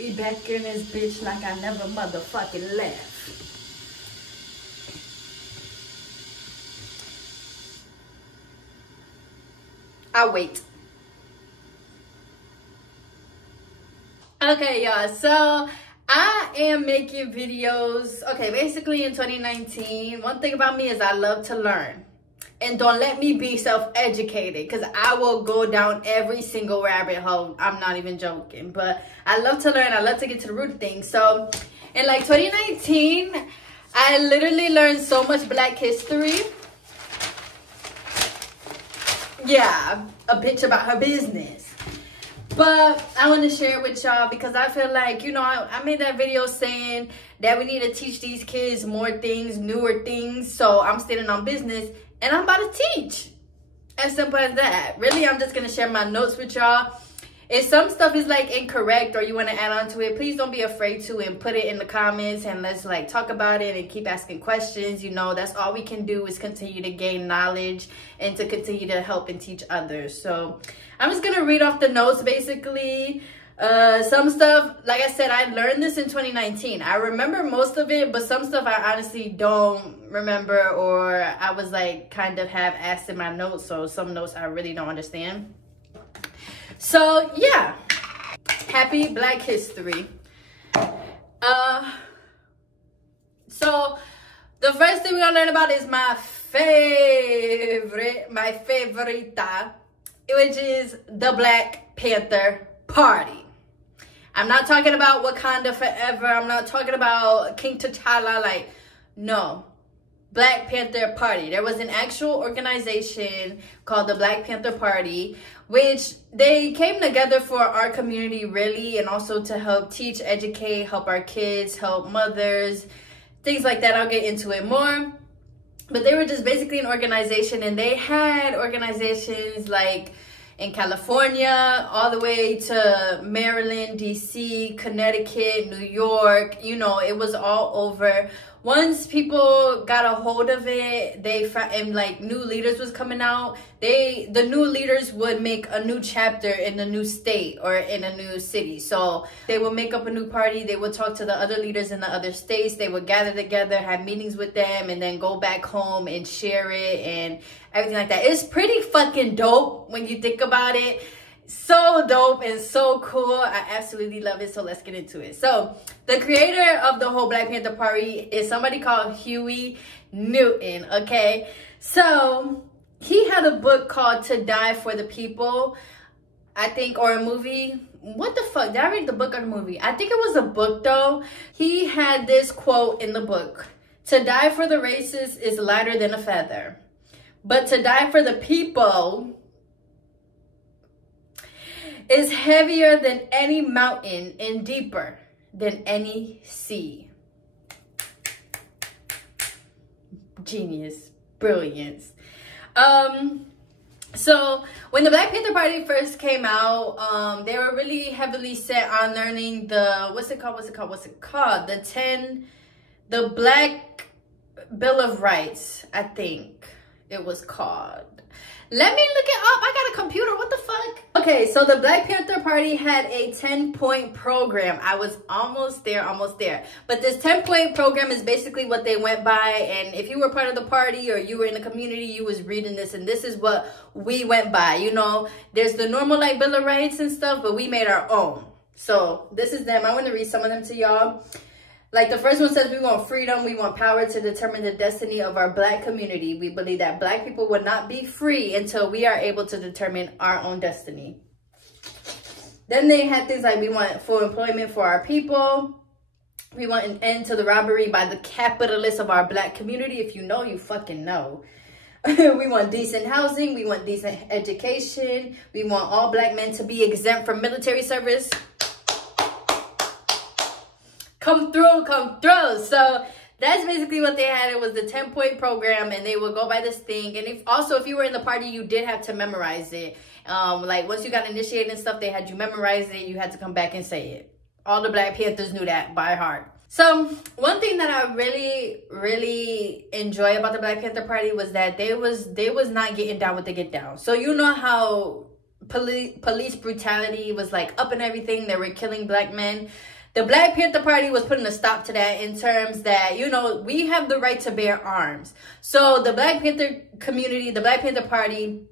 We back in this bitch like I never motherfucking left. I'll wait. Okay, y'all, so I am making videos. Okay, basically in 2019, one thing about me is I love to learn. And don't let me be self-educated, because I will go down every single rabbit hole. I'm not even joking. But I love to learn. I love to get to the root of things. So in like 2019, I literally learned so much Black history. Yeah, a bitch about her business. But I want to share it with y'all because I feel like, you know, I made that video saying that we need to teach these kids more things, newer things. So I'm standing on business. And I'm about to teach. As simple as that. Really, I'm just going to share my notes with y'all. If some stuff is like incorrect or you want to add on to it, please don't be afraid to and put it in the comments and let's like talk about it and keep asking questions. You know, that's all we can do is continue to gain knowledge and to continue to help and teach others. So I'm just going to read off the notes basically. Some stuff, like I said, I learned this in 2019. I remember most of it, but some stuff I honestly don't remember, or I was like kind of half-assed in my notes, so some notes I really don't understand. So yeah, happy Black History. So the first thing we're gonna learn about is my favorita, which is the Black Panther Party. I'm not talking about Wakanda Forever. I'm not talking about King T'Challa. Like, no. Black Panther Party. There was an actual organization called the Black Panther Party, which they came together for our community, really, and also to help teach, educate, help our kids, help mothers, things like that. I'll get into it more. But they were just basically an organization, and they had organizations like in California, all the way to Maryland, DC, Connecticut, New York. You know, it was all over. Once people got a hold of it, and like new leaders was coming out, the new leaders would make a new chapter in a new state or in a new city. So they would make up a new party. They would talk to the other leaders in the other states. They would gather together, have meetings with them, and then go back home and share it and everything like that. It's pretty fucking dope when you think about it. So dope and so cool. I absolutely love it. So let's get into it. So the creator of the whole Black Panther Party is somebody called Huey Newton. Okay, so he had a book called To Die for the People, I think, or a movie. What the fuck? Did I read the book or the movie? I think it was a book though. He had this quote in the book: "To die for the races is lighter than a feather, but to die for the people is heavier than any mountain and deeper than any sea." Genius. Brilliance. So when the Black Panther Party first came out, they were really heavily set on learning the, the Black Bill of Rights, I think it was called. Let me look it up. I got a computer. What the fuck? Okay, so the Black Panther Party had a 10-point program. I was almost there. But this 10-point program is basically what they went by. And if you were part of the party or you were in the community, you was reading this. And this is what we went by. You know, there's the normal like Bill of Rights and stuff, but we made our own. So this is them. I want to read some of them to y'all. Like the first one says, we want freedom, we want power to determine the destiny of our Black community. We believe that Black people will not be free until we are able to determine our own destiny. Then they had things like, we want full employment for our people. We want an end to the robbery by the capitalists of our Black community. If you know, you fucking know. We want decent housing. We want decent education. We want all Black men to be exempt from military service. Come through, come through. So that's basically what they had. It was the 10-point program, and they would go by this thing. And if you were in the party, you did have to memorize it. Like once you got initiated and stuff, they had you memorize it. You had to come back and say it. All the Black Panthers knew that by heart. So one thing that I really, really enjoy about the Black Panther Party was that they was not getting down with the get down. So you know how police brutality was like up and everything. They were killing black men. The Black Panther Party was putting a stop to that in terms that, you know, we have the right to bear arms. So the Black Panther community, the Black Panther Party,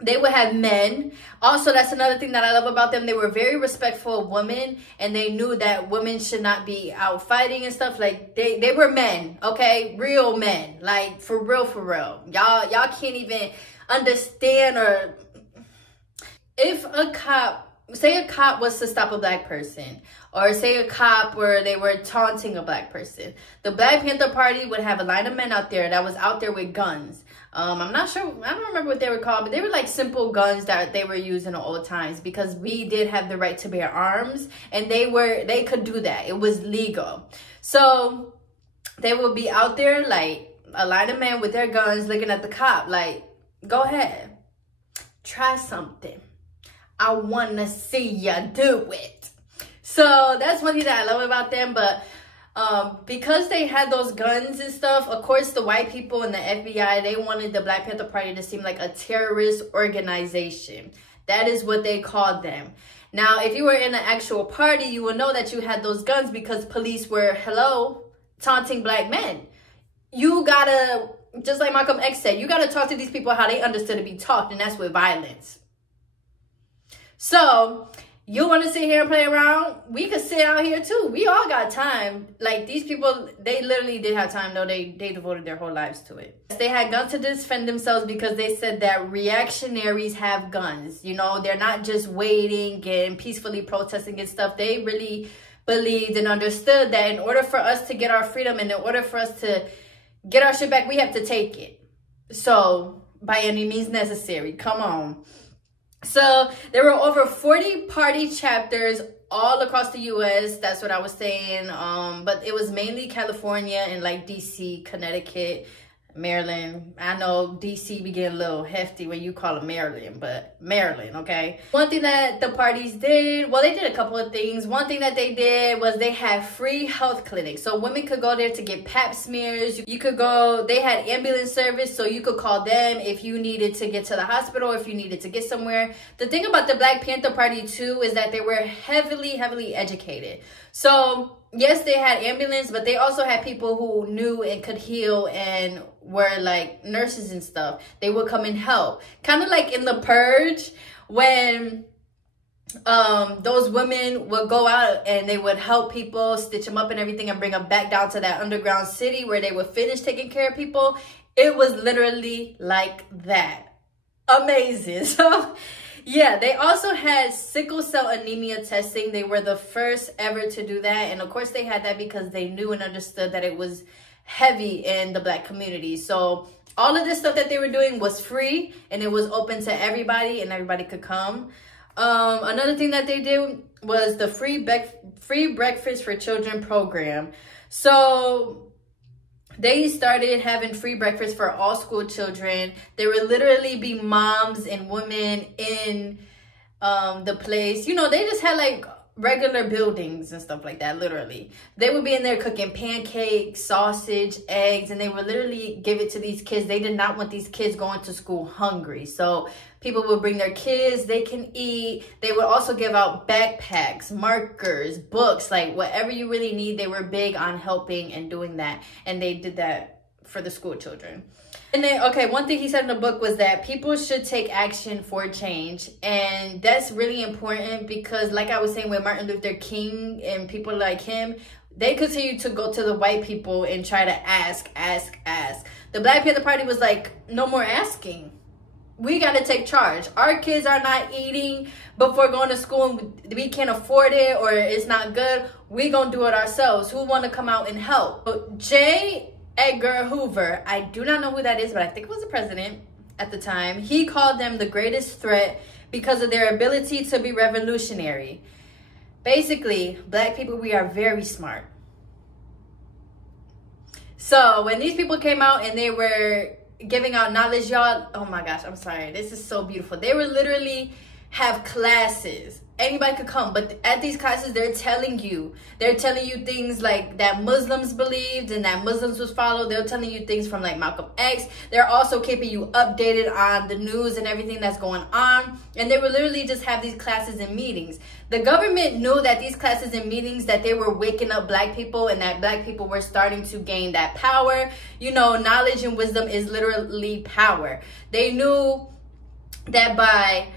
they would have men. Also, that's another thing that I love about them. They were very respectful of women, and they knew that women should not be out fighting and stuff. Like, they were men, okay? Real men. Like, for real, for real. Y'all can't even understand. Or if a cop, say a cop was to stop a black person, or say a cop where they were taunting a black person, the Black Panther Party would have a line of men out there that was out there with guns. I'm not sure, I don't remember what they were called, but they were like simple guns that they were used in the old times, because we did have the right to bear arms, and they could do that. It was legal. So they would be out there like a line of men with their guns looking at the cop like, go ahead, try something. I want to see ya do it. So that's one thing that I love about them. But because they had those guns and stuff, of course, the white people and the FBI, they wanted the Black Panther Party to seem like a terrorist organization. That is what they called them. Now, if you were in an actual party, you would know that you had those guns because police were, taunting black men. You gotta, just like Malcolm X said, you gotta talk to these people how they understood to be talked, and that's with violence. So, you want to sit here and play around? We could sit out here too. We all got time. Like, these people, they literally did have time, though. They devoted their whole lives to it. They had guns to defend themselves because they said that reactionaries have guns. You know, they're not just waiting and peacefully protesting and stuff. They really believed and understood that in order for us to get our freedom and in order for us to get our shit back, we have to take it. So, by any means necessary. Come on. So there were over 40 party chapters all across the U.S. That's what I was saying. But it was mainly California and like D.C., Connecticut, Maryland. I know D.C. be getting a little hefty when you call it Maryland, but Maryland, okay? One thing that the parties did, well, they did a couple of things. One thing that they did was they had free health clinics. So women could go there to get pap smears. You could go, they had ambulance service, so you could call them if you needed to get to the hospital, if you needed to get somewhere. The thing about the Black Panther Party, too, is that they were heavily educated. So yes, they had ambulance, but they also had people who knew and could heal and were like nurses and stuff. They would come and help. Kind of like in The Purge, when those women would go out and they would help people, stitch them up and everything, and bring them back down to that underground city where they would finish taking care of people. It was literally like that. Amazing. So yeah, they also had sickle cell anemia testing. They were the first ever to do that. And of course they had that because they knew and understood that it was heavy in the black community. So all of this stuff that they were doing was free, and it was open to everybody, and everybody could come. Another thing that they did was the free breakfast for children program. So they started having free breakfast for all school children. There would literally be moms and women in the place. You know, they just had like regular buildings and stuff like that, literally. They would be in there cooking pancakes, sausage, eggs, and they would literally give it to these kids. They did not want these kids going to school hungry. So people would bring their kids, they can eat. They would also give out backpacks, markers, books, like whatever you really need. They were big on helping and doing that. And they did that for the school children. And then, okay, one thing he said in the book was that people should take action for change. And that's really important because, like I was saying with Martin Luther King and people like him, they continue to go to the white people and try to ask. The Black Panther Party was like, no more asking. We got to take charge. Our kids are not eating before going to school and we can't afford it, or it's not good. We gonna do it ourselves. Who want to come out and help? J. Edgar Hoover, I do not know who that is, but I think it was the president at the time. He called them the greatest threat because of their ability to be revolutionary. Basically, black people, we are very smart. So when these people came out and they were giving out knowledge, y'all, oh my gosh, I'm sorry. This is so beautiful. They would literally have classes anybody could come. But at these classes, they're telling you things like that Muslims believed and that Muslims was followed. They're telling you things from like Malcolm X. They're also keeping you updated on the news and everything that's going on. And they would literally just have these classes and meetings. The government knew that these classes and meetings, that they were waking up black people, and that black people were starting to gain that power. You know, knowledge and wisdom is literally power. They knew that by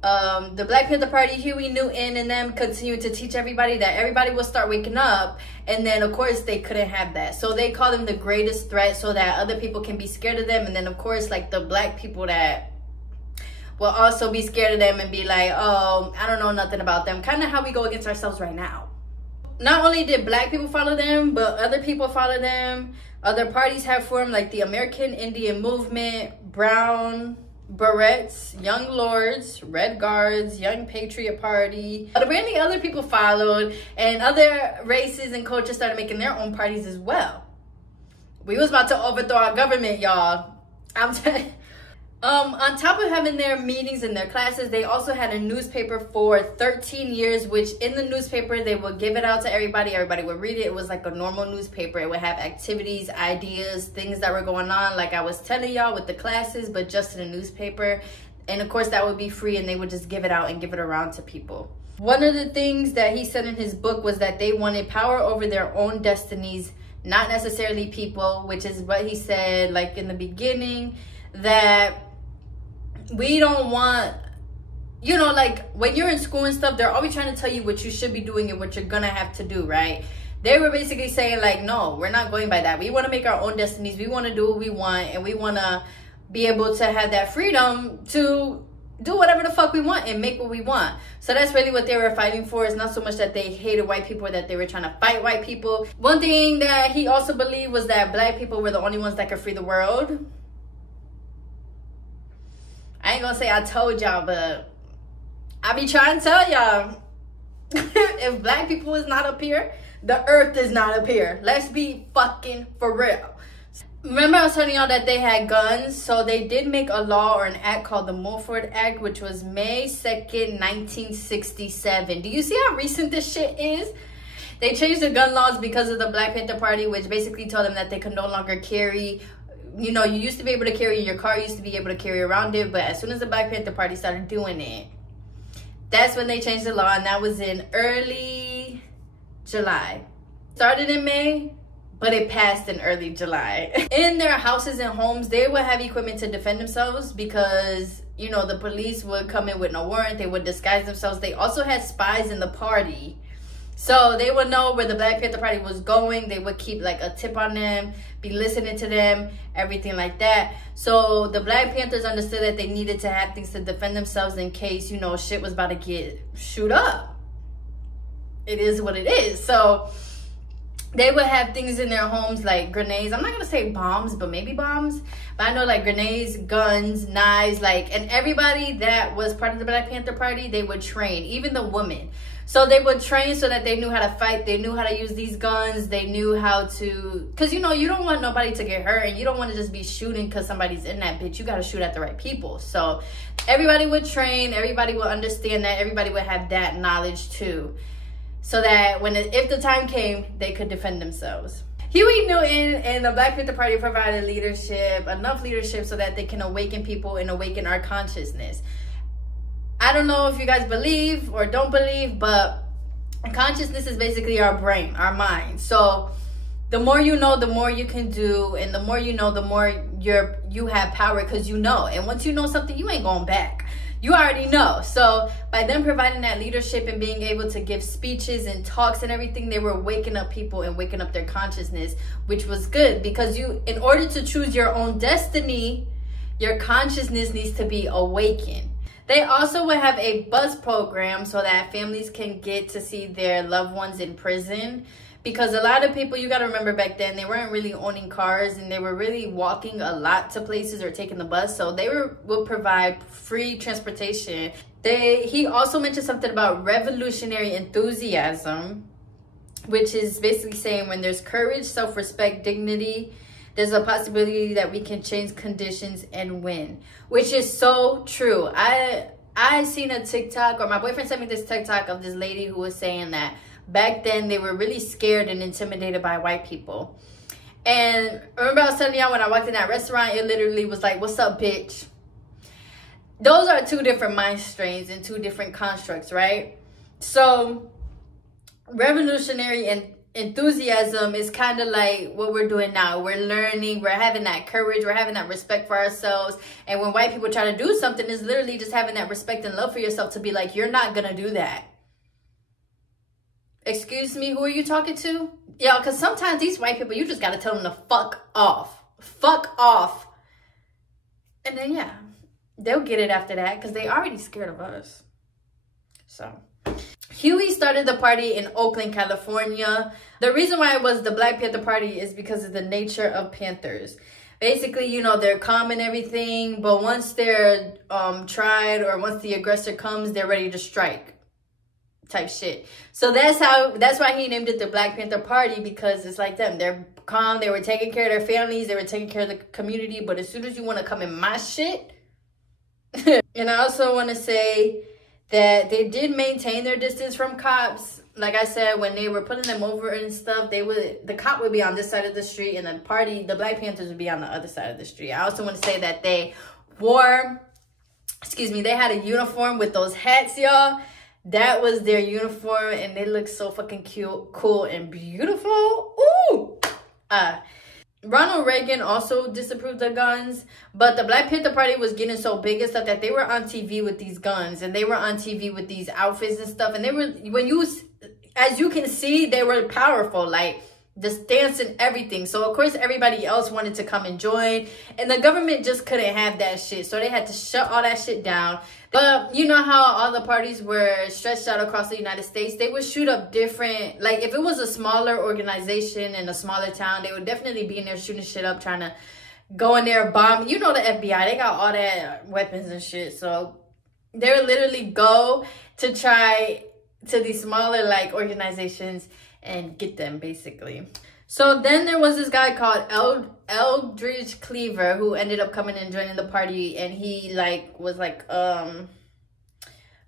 the Black Panther Party, Huey Newton and them continued to teach everybody, that everybody will start waking up. And then of course they couldn't have that, so they call them the greatest threat, so that other people can be scared of them. And then of course like the black people that will also be scared of them and be like, oh, I don't know nothing about them, kind of how we go against ourselves right now. Not only did black people follow them, but other people follow them. Other parties have formed, like the American Indian Movement, Brown Berets, Young Lords, Red Guards, Young Patriot Party. But many other people followed, and other races and cultures started making their own parties as well. We was about to overthrow our government, y'all. I'm telling. On top of having their meetings and their classes, they also had a newspaper for 13 years, which in the newspaper, they would give it out to everybody. Everybody would read it. It was like a normal newspaper. It would have activities, ideas, things that were going on, like I was telling y'all with the classes, but just in a newspaper. And of course, that would be free, and they would just give it out and give it around to people. One of the things that he said in his book was that they wanted power over their own destinies, not necessarily people, which is what he said like in the beginning, that we don't want, you know, like when you're in school and stuff, they're always trying to tell you what you should be doing and what you're gonna have to do, right? They were basically saying like, no, we're not going by that. We want to make our own destinies. We want to do what we want, and we want to be able to have that freedom to do whatever the fuck we want and make what we want. So that's really what they were fighting for. It's not so much that they hated white people, or that they were trying to fight white people. One thing that he also believed was that black people were the only ones that could free the world. I ain't gonna say I told y'all, but I be trying to tell y'all, if black people is not up here, the earth is not up here. Let's be fucking for real. Remember I was telling y'all that they had guns? So they did make a law or an act called the Mulford Act, which was May 2nd, 1967. Do you see how recent this shit is? They changed the gun laws because of the Black Panther Party, which basically told them that they could no longer carry. You know, you used to be able to carry in your car, you used to be able to carry around it, but as soon as the Black Panther Party started doing it, that's when they changed the law, and that was in early July. Started in May, but it passed in early July. In their houses and homes, they would have equipment to defend themselves because, you know, the police would come in with no warrant. They would disguise themselves. They also had spies in the party. So they would know where the Black Panther Party was going. They would keep like a tip on them, be listening to them, everything like that. So the Black Panthers understood that they needed to have things to defend themselves in case, you know, shit was about to get shoot up. It is what it is. So they would have things in their homes like grenades. I'm not gonna say bombs, but maybe bombs. But I know like grenades, guns, knives, like, and everybody that was part of the Black Panther Party, they would train, even the women. So they would train so that they knew how to fight. They knew how to use these guns. They knew how to, because, you know, you don't want nobody to get hurt, and you don't want to just be shooting because somebody's in that bitch. You got to shoot at the right people. So everybody would train. Everybody would understand that. Everybody would have that knowledge too, so that if the time came, they could defend themselves. Huey Newton and the Black Panther Party provided leadership, enough leadership so that they can awaken people and awaken our consciousness. I don't know if you guys believe or don't believe, but consciousness is basically our brain, our mind. So the more you know, the more you can do, and the more you know, the more you have power, because you know. And once you know something, you ain't going back. You already know. So by them providing that leadership and being able to give speeches and talks and everything, they were waking up people and waking up their consciousness, which was good, because in order to choose your own destiny, your consciousness needs to be awakened. They also would have a bus program so that families can get to see their loved ones in prison. Because a lot of people, you got to remember back then, they weren't really owning cars, and they were really walking a lot to places or taking the bus. So they will provide free transportation. He also mentioned something about revolutionary enthusiasm, which is basically saying when there's courage, self-respect, dignity, there's a possibility that we can change conditions and win, which is so true. I I seen a TikTok, or my boyfriend sent me this TikTok of this lady who was saying that back then they were really scared and intimidated by white people. And remember I was telling y'all when I walked in that restaurant, it literally was like, what's up, bitch? Those are two different mind strains and two different constructs, right? So revolutionary and enthusiasm is kind of like what we're doing now. We're learning, we're having that courage, we're having that respect for ourselves. And when white people try to do something, it's literally just having that respect and love for yourself to be like, you're not gonna do that. Excuse me, who are you talking to? Yeah, because sometimes these white people, you just got to tell them to fuck off. Fuck off. And then, yeah, they'll get it after that because they already scared of us. So, Huey started the party in Oakland, California. The reason why it was the Black Panther Party is because of the nature of panthers. Basically, you know, they're calm and everything, but once they're tried or once the aggressor comes, they're ready to strike. Type shit. So that's why he named it the Black Panther Party, because it's like them. They're calm, they were taking care of their families, they were taking care of the community, but as soon as you want to come in my shit. And I also want to say that they did maintain their distance from cops. Like I said, when they were pulling them over and stuff, the cop would be on this side of the street and the Black Panthers would be on the other side of the street. I also want to say that they they had a uniform with those hats, y'all. That was their uniform, and they looked so fucking cute, cool, and beautiful. Ooh! Ronald Reagan also disapproved of guns, but the Black Panther Party was getting so big and stuff that they were on TV with these guns, and they were on TV with these outfits and stuff, and they were, as you can see, they were powerful, like, the stance and everything. So of course everybody else wanted to come and join, and the government just couldn't have that shit, so they had to shut all that shit down. But you know how all the parties were stretched out across the United States? They would shoot up different, like if it was a smaller organization in a smaller town, they would definitely be in there shooting shit up, trying to go in there, bomb. You know the FBI, they got all that weapons and shit, so they would literally go to try to these smaller like organizations and get them, basically. So then there was this guy called Eldridge Cleaver who ended up coming and joining the party, and he was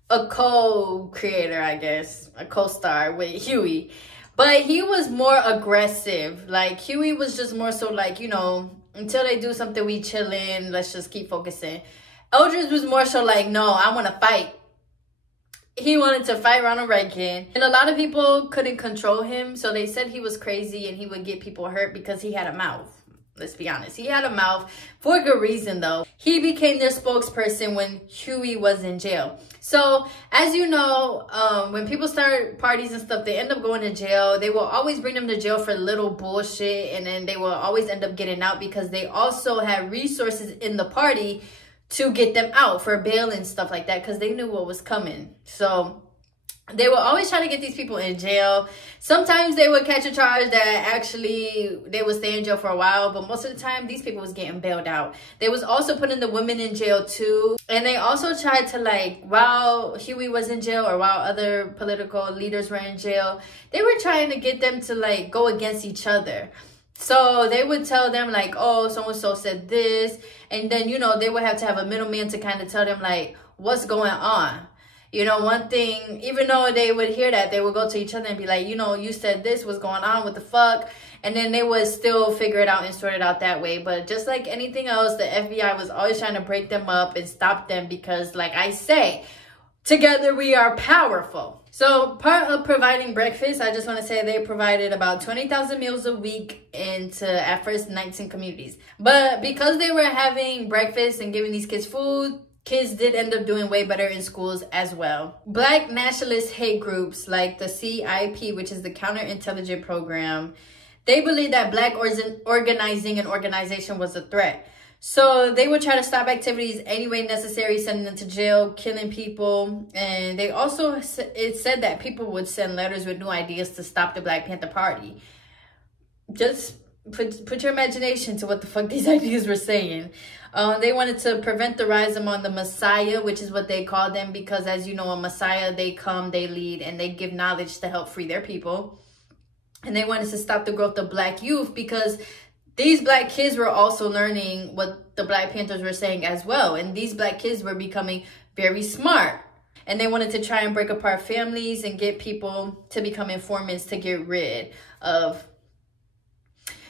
a co-creator, I guess, a co-star with Huey. But he was more aggressive. Like Huey was just more so like, you know, until they do something, we chillin', let's just keep focusing. Eldridge was more so like, no, I want to fight. He wanted to fight Ronald Reagan, and a lot of people couldn't control him, so they said he was crazy and he would get people hurt because he had a mouth. Let's be honest, he had a mouth for a good reason though. He became their spokesperson when Huey was in jail. So as you know, when people start parties and stuff, they end up going to jail. They will always bring them to jail for little bullshit, and then they will always end up getting out because they also had resources in the party to get them out for bail and stuff like that, because they knew what was coming. So they would always try to get these people in jail. Sometimes they would catch a charge that actually they would stay in jail for a while, but most of the time these people was getting bailed out. They was also putting the women in jail too, and they also tried to, like, while Huey was in jail or while other political leaders were in jail, they were trying to get them to like go against each other. So they would tell them like, oh, so-and-so said this. And then, you know, they would have to have a middleman to kind of tell them like what's going on. You know, one thing, even though they would hear that, they would go to each other and be like, you know, you said this, what's going on, what the fuck? And then they would still figure it out and sort it out that way. But just like anything else, the FBI was always trying to break them up and stop them because, like I say, together we are powerful. So part of providing breakfast, I just want to say they provided about 20,000 meals a week into, at first, 19 communities. But because they were having breakfast and giving these kids food, kids did end up doing way better in schools as well. Black nationalist hate groups like the CIP, which is the Counterintelligence Program, they believed that Black organizing and organization was a threat. So they would try to stop activities any way necessary, sending them to jail, killing people. And they also, it said that people would send letters with new ideas to stop the Black Panther Party. Just put your imagination to what the fuck these ideas were saying. They wanted to prevent the rise among the Messiah, which is what they call them, because as you know, a Messiah, they come, they lead, and they give knowledge to help free their people. And they wanted to stop the growth of Black youth because these Black kids were also learning what the Black Panthers were saying as well. And these Black kids were becoming very smart. And they wanted to try and break apart families and get people to become informants to get rid of.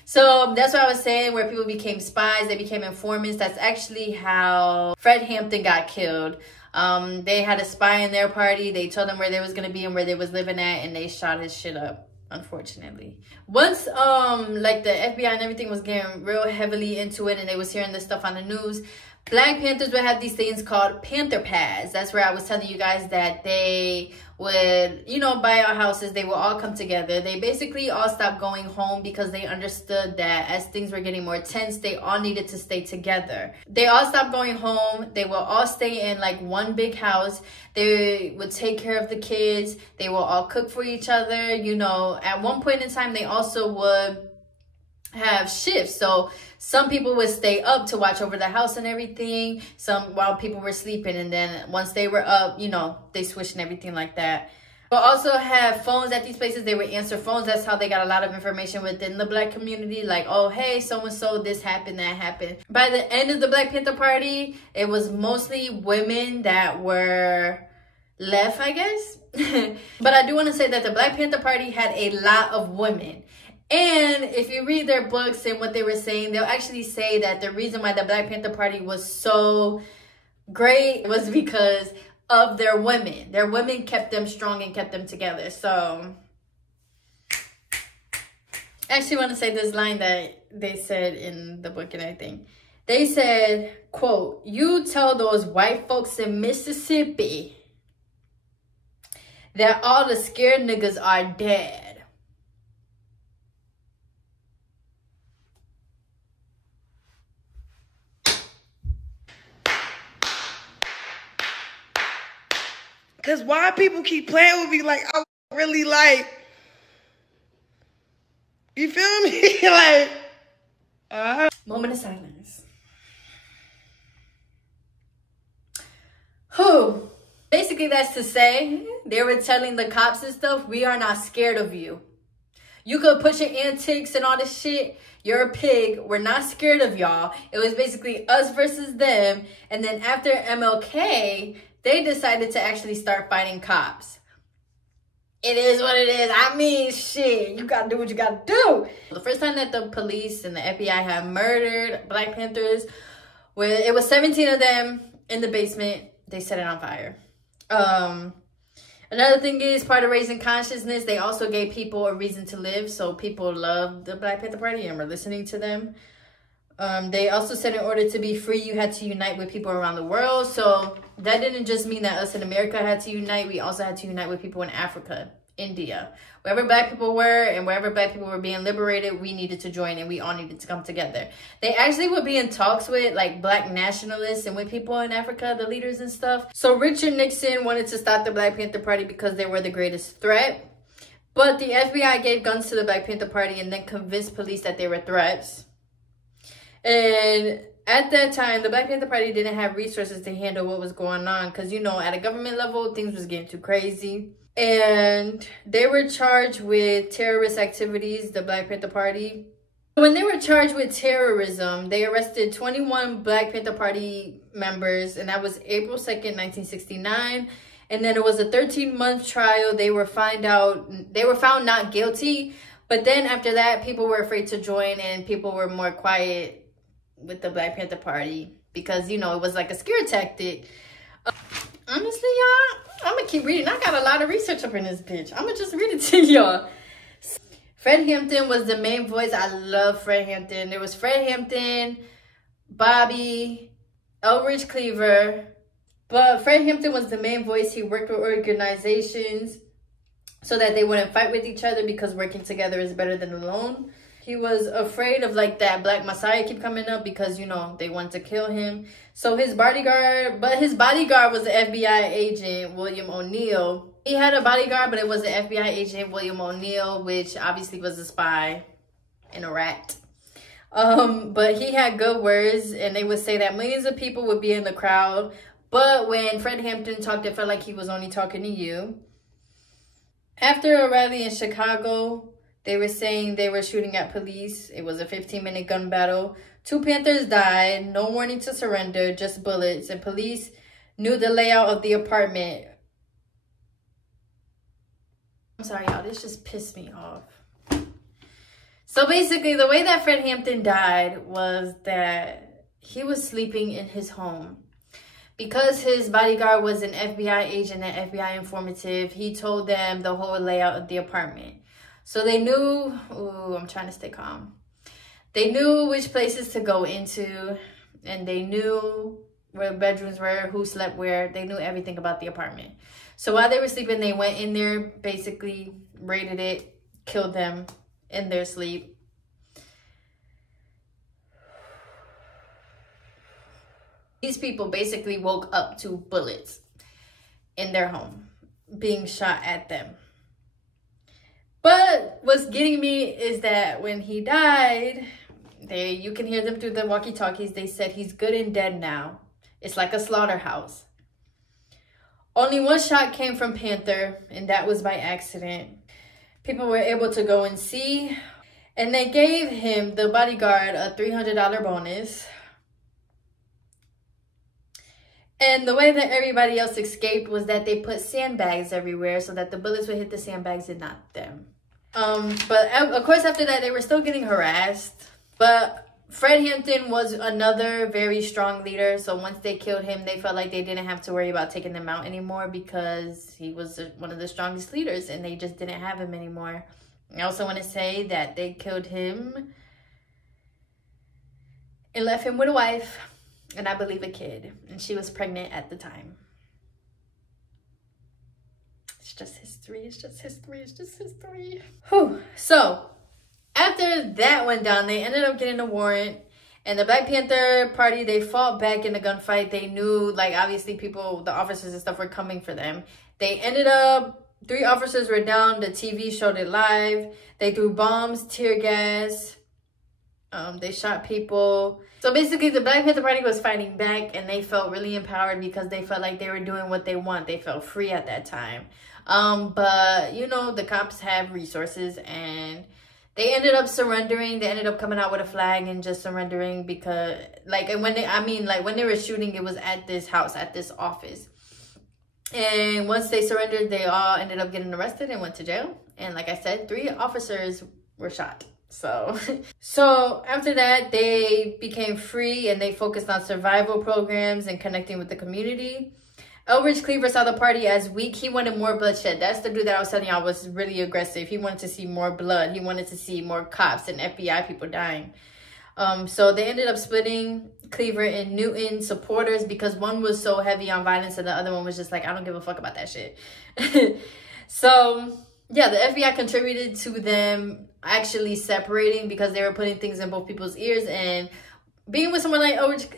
So that's what I was saying, where people became spies, they became informants. That's actually how Fred Hampton got killed. They had a spy in their party. They told them where they was going to be and where they was living at, and they shot his shit up, unfortunately. Once like the FBI and everything was getting real heavily into it and they was hearing this stuff on the news, Black Panthers would have these things called Panther pads. That's where I was telling you guys that they would, you know, buy our houses. They would all come together. They basically all stopped going home because they understood that as things were getting more tense, they all needed to stay together. They all stopped going home. They will all stay in like one big house. They would take care of the kids. They will all cook for each other. You know, at one point in time, they also would have shifts. So some people would stay up to watch over the house and everything, some while people were sleeping, and then once they were up, you know, they switched and everything like that. But also have phones at these places. They would answer phones. That's how they got a lot of information within the Black community, like, oh hey, so and so, this happened, that happened. By the end of the Black Panther Party, it was mostly women that were left, I guess. But I do want to say that the Black Panther Party had a lot of women. And if you read their books and what they were saying, they'll actually say that the reason why the Black Panther Party was so great was because of their women. Their women kept them strong and kept them together. So I actually want to say this line that they said in the book and everything. They said, quote, "You tell those white folks in Mississippi that all the scared niggas are dead." Because why people keep playing with me like I really like, you feel me? Like, Moment of silence. Whew. Basically, that's to say, they were telling the cops and stuff, we are not scared of you. You could put your antics and all this shit. You're a pig. We're not scared of y'all. It was basically us versus them. And then after MLK, they decided to actually start fighting cops. It is what it is. I mean, shit, you gotta do what you gotta do. The first time that the police and the FBI had murdered Black Panthers, it was 17 of them in the basement. They set it on fire. Another thing is, part of raising consciousness, they also gave people a reason to live. So people loved the Black Panther Party and were listening to them. They also said in order to be free, you had to unite with people around the world. So that didn't just mean that us in America had to unite. We also had to unite with people in Africa, India. Wherever Black people were and wherever Black people were being liberated, we needed to join and we all needed to come together. They actually would be in talks with like Black nationalists and with people in Africa, the leaders and stuff. So Richard Nixon wanted to stop the Black Panther Party because they were the greatest threat. But the FBI gave guns to the Black Panther Party and then convinced police that they were threats. And at that time, the Black Panther Party didn't have resources to handle what was going on because, you know, at a government level, things was getting too crazy. And they were charged with terrorist activities, the Black Panther Party. When they were charged with terrorism, they arrested 21 Black Panther Party members, and that was April 2nd, 1969. And then it was a 13-month trial. They were found not guilty. But then after that, people were afraid to join and people were more quiet with the Black Panther Party because, you know, it was like a scare tactic. Honestly, y'all, I'm gonna keep reading. I got a lot of research up in this bitch. I'm gonna just read it to y'all. Fred Hampton was the main voice. I love Fred Hampton. There was Fred Hampton, Bobby, Elbridge Cleaver. But Fred Hampton was the main voice. He worked with organizations so that they wouldn't fight with each other because working together is better than alone. He was afraid of like that Black Messiah keep coming up because, you know, they wanted to kill him. So his bodyguard was the FBI agent, William O'Neill. He had a bodyguard, but it was the FBI agent, William O'Neill, which obviously was a spy and a rat. But he had good words, and they would say that millions of people would be in the crowd. But when Fred Hampton talked, it felt like he was only talking to you. After a rally in Chicago, they were saying they were shooting at police. It was a 15-minute gun battle. 2 Panthers died. No warning to surrender, just bullets. And police knew the layout of the apartment. I'm sorry, y'all, this just pissed me off. So basically, the way that Fred Hampton died was that he was sleeping in his home. Because his bodyguard was an FBI agent and FBI informative, he told them the whole layout of the apartment. So they knew, ooh, I'm trying to stay calm. They knew which places to go into, and they knew where bedrooms were, who slept where. They knew everything about the apartment. So while they were sleeping, they went in there, basically raided it, killed them in their sleep. These people basically woke up to bullets in their home being shot at them. But what's getting me is that when he died, you can hear them through the walkie-talkies. They said he's good and dead now. It's like a slaughterhouse. Only one shot came from Panther, and that was by accident. People were able to go and see, and they gave him, the bodyguard, a $300 bonus. And the way that everybody else escaped was that they put sandbags everywhere so that the bullets would hit the sandbags and not them. But of course, after that, they were still getting harassed. But Fred Hampton was another very strong leader. So once they killed him, they felt like they didn't have to worry about taking them out anymore because he was one of the strongest leaders and they just didn't have him anymore. I also want to say that they killed him and left him with a wife and I believe a kid. And she was pregnant at the time. It's just history. It's just history. It's just history. Whew. So after that went down, they ended up getting a warrant. And the Black Panther Party, they fought back in the gunfight. They knew, like, obviously people, the officers and stuff were coming for them. They ended up, 3 officers were down. The TV showed it live. They threw bombs, tear gas. They shot people. So basically, the Black Panther Party was fighting back. And they felt really empowered because they felt like they were doing what they want. They felt free at that time. But, you know, the cops have resources and they ended up surrendering. They ended up coming out with a flag and just surrendering because, like, and when they were shooting, it was at this house, at this office. And once they surrendered, they all ended up getting arrested and went to jail. And like I said, 3 officers were shot. So after that, they became free and they focused on survival programs and connecting with the community. Eldridge Cleaver saw the party as weak. He wanted more bloodshed. That's the dude that I was telling y'all was really aggressive. He wanted to see more blood. He wanted to see more cops and FBI people dying. So they ended up splitting Cleaver and Newton supporters because one was so heavy on violence and the other one was just like, I don't give a fuck about that shit. So yeah, the FBI contributed to them actually separating because they were putting things in both people's ears. And being with someone like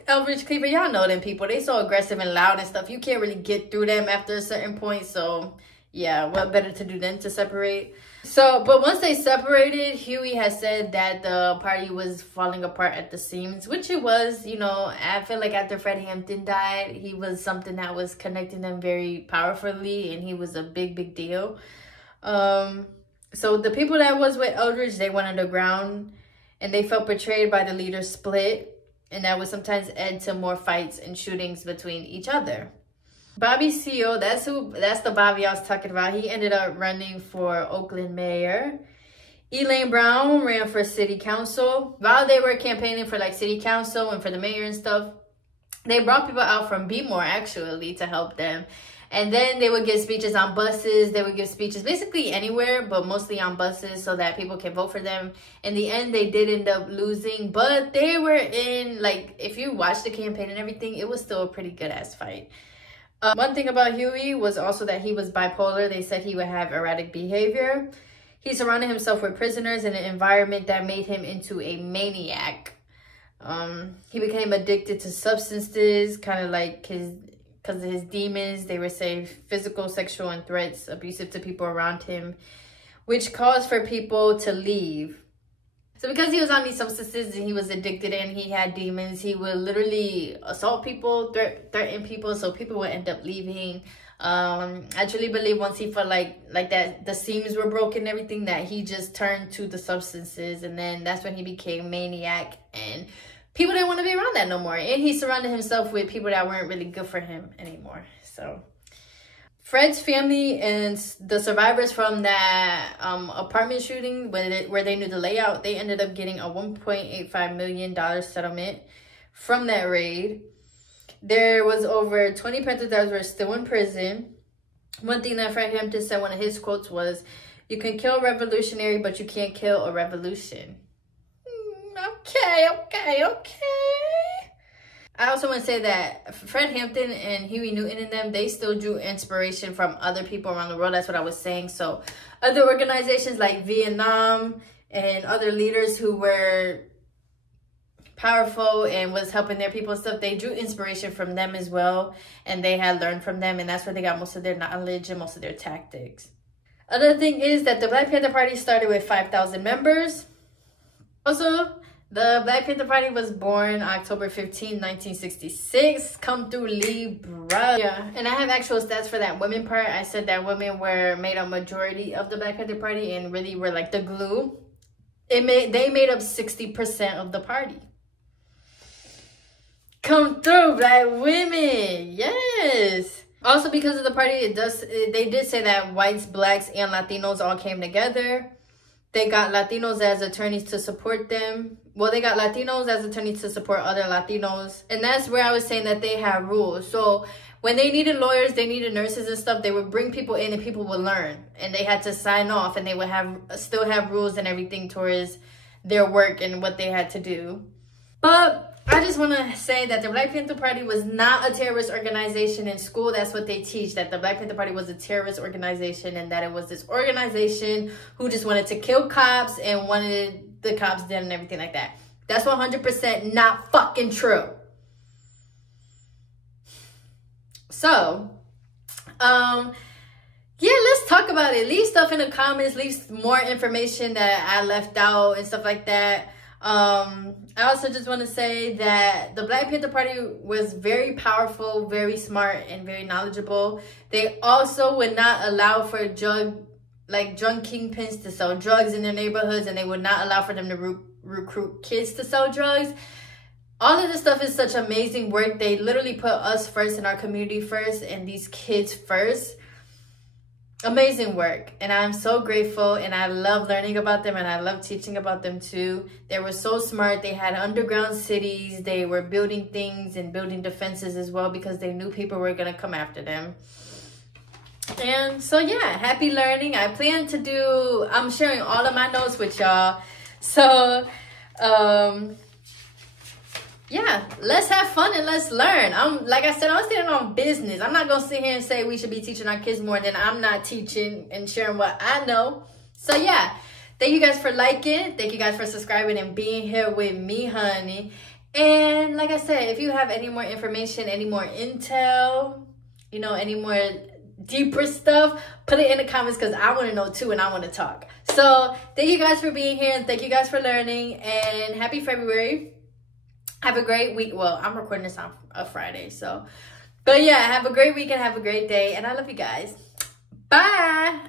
Eldridge Cleaver, y'all know them people. They so aggressive and loud and stuff. You can't really get through them after a certain point. So yeah, what better to do than to separate? So, but once they separated, Huey has said that the party was falling apart at the seams, which it was. You know, I feel like after Fred Hampton died, he was something that was connecting them very powerfully, and he was a big deal. So the people that was with Eldridge, they went underground, and they felt betrayed by the leader split. And that would sometimes add to more fights and shootings between each other. Bobby Seale, that's the Bobby I was talking about. He ended up running for Oakland mayor. Elaine Brown ran for city council. While they were campaigning for like city council and for the mayor and stuff, they brought people out from Bmore actually to help them. And then they would give speeches on buses. They would give speeches basically anywhere, but mostly on buses so that people can vote for them. In the end, they did end up losing, but they were in, like, if you watch the campaign and everything, it was still a pretty good-ass fight. One thing about Huey was also that he was bipolar. They said he would have erratic behavior. He surrounded himself with prisoners in an environment that made him into a maniac. He became addicted to substances, kind of like because of his demons. They were saying physical, sexual, and threats, abusive to people around him, which caused for people to leave. So because he was on these substances and he was addicted and he had demons, he would literally assault people, threaten people, so people would end up leaving. I truly believe once he felt like that the seams were broken and everything, that he just turned to the substances, and then that's when he became maniac and people didn't want to be around that no more. And he surrounded himself with people that weren't really good for him anymore. So Fred's family and the survivors from that apartment shooting, where they knew the layout, they ended up getting a $1.85 million settlement from that raid. There was over 20 Panthers that were still in prison. One thing that Fred Hampton said, one of his quotes was, "You can kill a revolutionary, but you can't kill a revolution." Okay. I also want to say that Fred Hampton and Huey Newton and them, they still drew inspiration from other people around the world. That's what I was saying. So other organizations like Vietnam and other leaders who were powerful and was helping their people and stuff, they drew inspiration from them as well. And they had learned from them. And that's where they got most of their knowledge and most of their tactics. Another thing is that the Black Panther Party started with 5,000 members. Also, the Black Panther Party was born October 15, 1966. Come through, Libra. Yeah, and I have actual stats for that women part. I said that women were made a majority of the Black Panther Party and really were like the glue. They made up 60% of the party. Come through, Black women. Yes. Also, because of the party, they did say that whites, blacks, and Latinos all came together. They got Latinos as attorneys to support them. Well, they got Latinos as attorneys to support other Latinos. And that's where I was saying that they have rules. So when they needed lawyers, they needed nurses and stuff, they would bring people in and people would learn. And they had to sign off, and they would still have rules and everything towards their work and what they had to do. But I just want to say that the Black Panther Party was not a terrorist organization. In school, that's what they teach, that the Black Panther Party was a terrorist organization and that it was this organization who just wanted to kill cops and wanted the cops dead and everything like that. That's 100% not fucking true. So, yeah, let's talk about it. Leave stuff in the comments. Leave more information that I left out and stuff like that. I also just want to say that the Black Panther Party was very powerful, very smart, and very knowledgeable. They also would not allow for drug kingpins to sell drugs in their neighborhoods, and they would not allow for them to recruit kids to sell drugs. All of this stuff is such amazing work. They literally put us first and our community first and these kids first. Amazing work, and I'm so grateful, and I love learning about them, and I love teaching about them too. They were so smart. They had underground cities. They were building things and building defenses as well because they knew people were going to come after them. And so yeah, happy learning. I plan to do, I'm sharing all of my notes with y'all. So yeah, let's have fun and let's learn. Like I said, I'm standing on business. I'm not going to sit here and say we should be teaching our kids more than I'm not teaching and sharing what I know. So yeah, thank you guys for liking. Thank you guys for subscribing and being here with me, honey. And like I said, if you have any more information, any more intel, you know, any more deeper stuff, put it in the comments because I want to know too and I want to talk. So thank you guys for being here and thank you guys for learning, and happy February. Have a great week. Well, I'm recording this on a Friday, so. But yeah, have a great week and have a great day. And I love you guys. Bye.